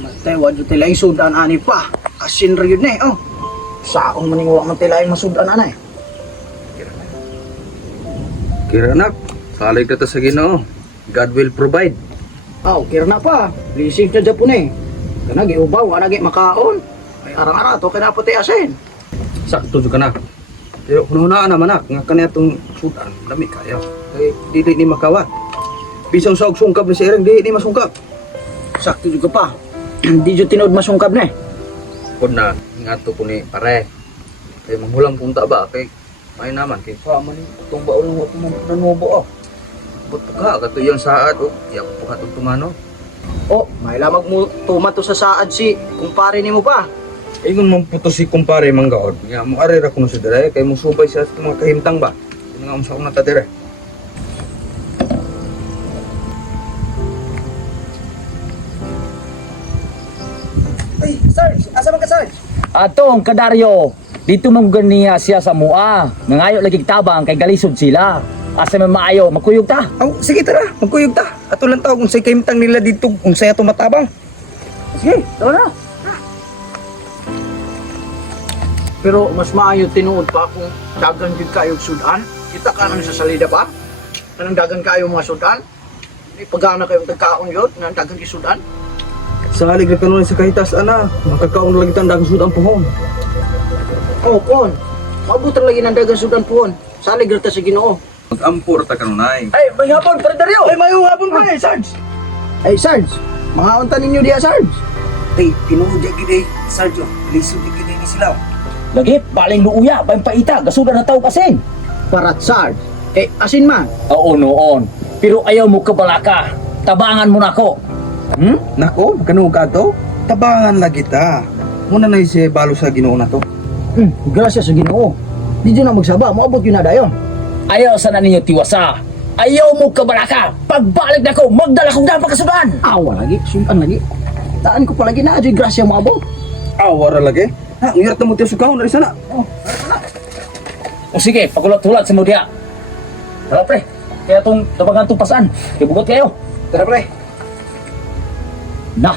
Matay, wadyo tilay sudan ani pa. Asin rin yun oh. Saong maningwa man tilay masudan anay. Kira anak, salig na ta sa Ginoo. God will provide. Kira na pa. Lisig na Japon eh. Kanagi ubaw, anagi makaon. Ay arang-ara to kinaputi asin. Sakto ka na. Pero hunahunaan naman nak, nga kanya itong sudan, lami kayo. Ay, di ni makawat. Bisang sa sungkab ni si Ereng, di masungkab. Sakto juga pa. Di jo tinod masungkab na eh. Kung na, ingato ko ni pare. Kaya manghulang punta ba? Kay may naman, kay paman itong baon mo itong nanubo. Ba't ka? Kato yung saad, iya ko pa itong tumano. May lamag mo tumato sa saad si kumpare ni mo pa. Ingon mong puto si kumpare manggaod. Nga, mo arir ako na sa dire, kay mo subay siya sa mga kahimtang ba? Yung nga umsa ko na tatire. Ay, Sarge! Asa man ka, Sarge? Atong kadaryo, dito mong ganiya siya sa mua. Nangayo lagi tabang kay galisod sila. Asa man maayo, makuyog ta. Sige tara, magkuyog ta. Ato lang tao kung say kahimtang nila dito, kung saya tumatabang. Sige, tara na. Pero mas maayo tinuod pa kung dagan gid kayo sudan. Kita ka nang sa salida pa. Kanang dagan kayo mga sudan. May pagana kayo tagkaon yun, nang dagan gid sudan. Sa halig na kanunan sa kahitas, ana, makakaon lagi tang dagang sudan pohon. Pon. Mabutan lagi ng dagan sudan pon. Salig rata sa Ginoo. Mag-ampor ta kanunay. Ay, may hapon, Daryo! Ay, may hapon pa Sarge! Ay, Sarge! Mga unta ninyo diya, Sarge! Ay, tinuod ya gid Sarge. Lisod gid ni sila. Lagi, baling luuya, baling paita, gasuda na tao kasin. Parat, Sarge! Asin man! Oo noon, pero ayaw mo kabalaka. Tabangan mo na ako. Nako, kanung ka to? Tabangan lagi ta. Muna na si balo sa Ginoo na to. Grasya sa Ginoo. Di dyo na magsaba, maabot yun na dayon. Ayaw sana ninyo tiwasa. Ayaw mo kabalaka. Pagbalik na ko, magdala kong dapat kasudan. Awa lagi, sundan lagi. Taan ko palagi na, adyo'y grasya maabot. Awara lagi. Ha, ngirat na mo tiyo sukahon na sana. O sige, pagulot-hulat sa mudya. Tara pre, kaya itong tabangan itong pasaan. Ibugot kayo. Tara pre. Na,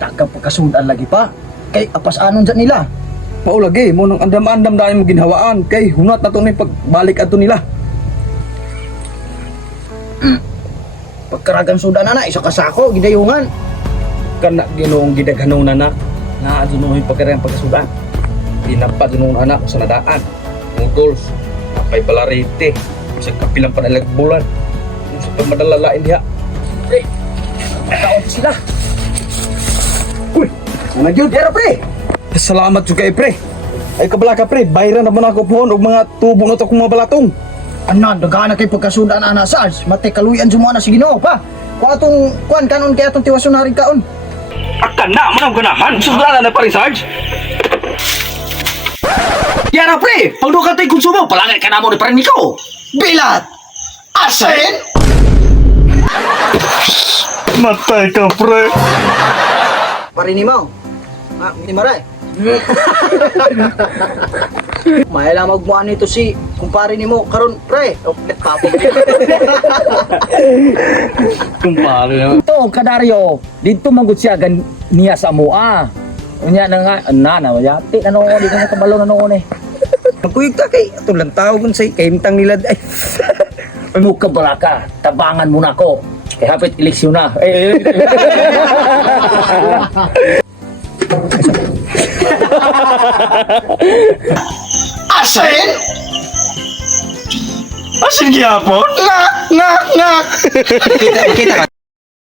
tagang pagkasundan lagi pa. Kay apas-anon dyan nila. Mao lagi mo nang andam-andam dahil mo ginhawaan kay hunat na to ni pagbalik ato nila. Pagkaragan sudan na isa kasako, gidayungan. Kana Ginoong gidaghanong nanak na adunoy pagkarang pagkasudan. Tinapad nung anak sa nadaan. Mutuls, apay balarite, sa kapilang panalag bulan. Sa pagmadalalain diha. Pre, mataon sila. Uy, mga Diyod, tara pre. Salamat juga pre. Ay kabalaka pre, bayran naman ako pohon og mga tubo na to kung mga balatong. Anan, dagana kay pagkasundan ana Sarge. Mate kaluyan sumuha na si Ginoo pa. Kuan kanon kaya atong tiwason na rin kaon. Akan na man ang ganahan. Sudrana na pa rin, Sarge. Yara pre, pagdukan tayo konsumo, palangay ka na mo ni parin ikaw. Bilat! Asin! Matay ka pre. Pari ni Mau. Ni Maray. May lamang mo nito si kumpare ni mo karon pre. Tapos. Kumpare na. Ito, kadaryo, dito manggod siya niya sa mua. Unya na nga, yati na noon, dito na kabalo na noon eh. Magkuyog ta kay ato lang tawag sa kahimtang nila ay. Mo kabalaka, tabangan mo na ako. Kay hapit eleksyon na. Asin! Asin gyapon. Ngak! Kita